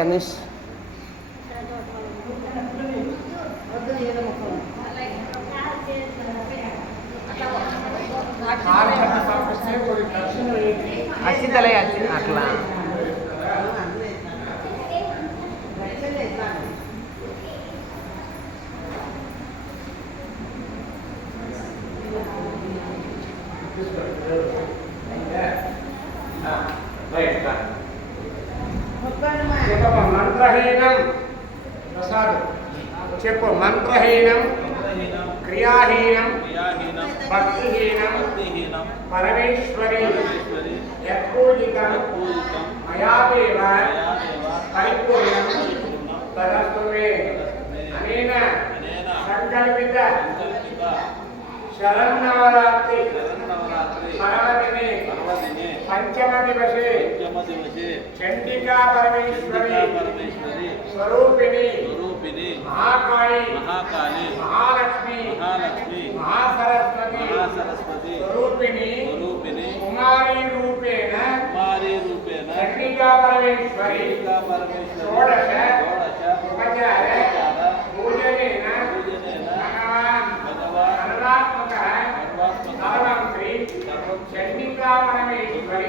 Anis. Acintalay atla. చెప్పు మంత్రహీనం క్రియాహీనం భక్తిహీనం పరమేశ్వరి యత్పూజితం మయాదేవ పరిపూర్ణం తదస్తు మే అనేన సంకల్పిత శరన్నవరాత్రి పర్వదినే పంచమ దివసే చండికా పరమేశ్వరి స్వరూపిణి महाकाली महालक्ष्मी महासरस्वती स्वरूपिणी कुमारी रूपेण चंडिका परमेश्वरी षोडश उपचार पूजनेन भगवान् सर्वात्मकः सर्वं श्री चंडिका परमेश्वरी